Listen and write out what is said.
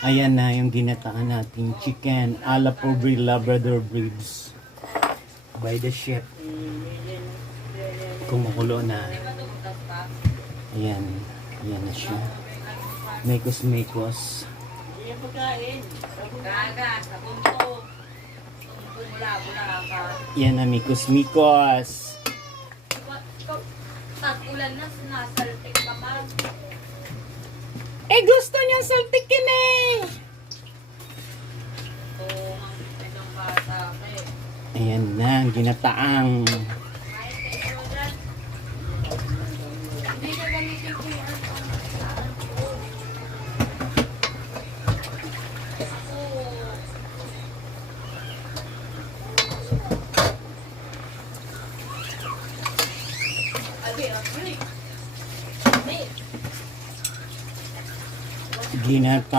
Ayan na yung ginataan nating chicken a la pobre Labrador breeds by the chef. Kumukulo na. Ayan. Ayan na siya. Mekos-mekos. Yan na mekos-mekos. Tag-ulan na, sinasaltik ka pa. Eh, gusto niyang saltikin eh. Oo, ang pitong bata ka eh. Ayan na, ang ginataang. Hindi ka gamitin ko yung Ginata